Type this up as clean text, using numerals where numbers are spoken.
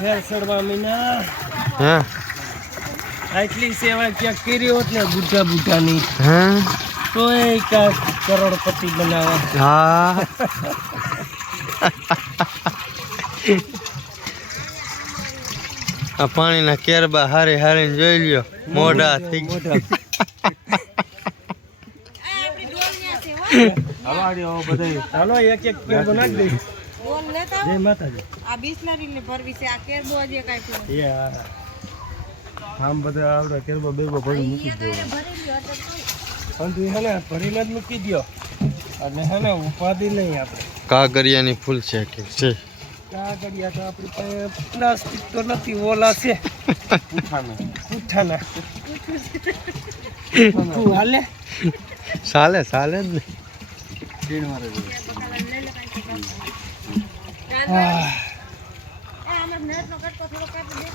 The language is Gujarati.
ફેર સડવા મીના હા આટલી સેવા ક્યાંક કરી હોત ને બુઢા બુઢાની હા તો એ કાંઈક કરોડપતિ બનાવે. હા આ પાણીના કેરબા હારી હારીને જોઈ લ્યો મોઢા થઈ ગયા. હાલો એક એક કેરબો નાખી દઈશ. જય માતાજી. આ બિસ્લરી ભરવી છે આ કેરબો જે કાઈ એ હા આમ બધા આવડા કેરબો બેરબો ભરી મૂકી દો. પણ તું હે ને ભરીને જ મૂકી દો એટલે હે ને ઉપાધિ નહીં આપણે. કાગરિયાની ફૂલ છે કે છે કાગળિયા તો આપણી પાસે પ્લાસ્ટિક તો નથી, ઓલા છે પૂઠાના. તું હાલે ચાલે ચાલે જ ને હા આમાં નેટ નો કટકો થોડો કાપી દે.